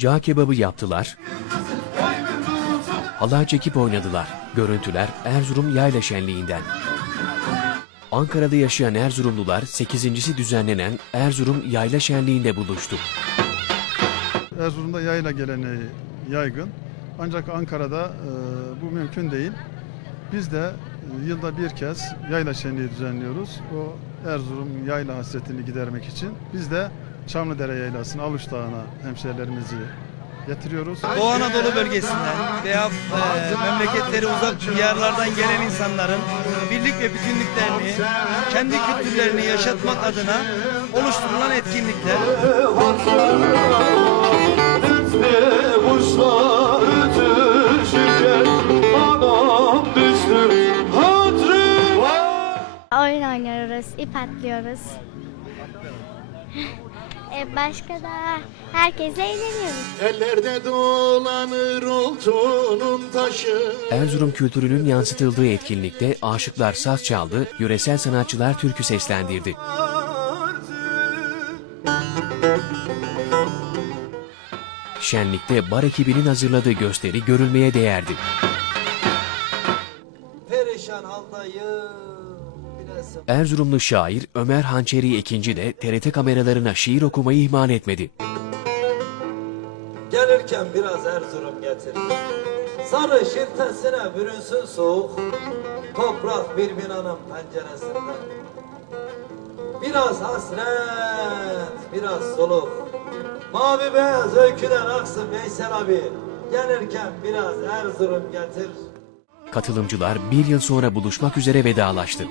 Cağ kebabı yaptılar. Halay çekip oynadılar. Görüntüler Erzurum Yayla Şenliği'nden. Ankara'da yaşayan Erzurumlular 8.si düzenlenen Erzurum Yayla Şenliği'nde buluştu. Erzurum'da yayla geleneği yaygın. Ancak Ankara'da e, bu mümkün değil. Biz de e, yılda bir kez yayla şenliği düzenliyoruz. O Erzurum yayla hasretini gidermek için biz de Çamlıdere Yaylası'na, Aluç Dağı'na hemşehrilerimizi getiriyoruz. Doğu Anadolu bölgesinden veya e, memleketleri uzak diyarlardan gelen insanların birlik ve bütünlüklerini, kendi kültürlerini yaşatmak adına oluşturulan etkinlikler. Oyun oynuyoruz, ip atlıyoruz. E başka da herkesle eğleniyoruz. Ellerde dolanır oltunun taşı Erzurum kültürünün yansıtıldığı etkinlikte aşıklar saz çaldı, yöresel sanatçılar türkü seslendirdi. Şenlikte bar ekibinin hazırladığı gösteri görülmeye değerdi. Perişan haldayım. Erzurumlu şair Ömer Hançeri Ekinci de TRT kameralarına şiir okumayı ihmal etmedi. Gelirken biraz Erzurum getir. Sarı şirtesine bürünsün soğuk. Toprak bir binanın penceresinde. Biraz hasret, biraz soluk. Mavi beyaz öyküden aksın Veysel abi. Gelirken biraz Erzurum getir. Katılımcılar bir yıl sonra buluşmak üzere vedalaştı.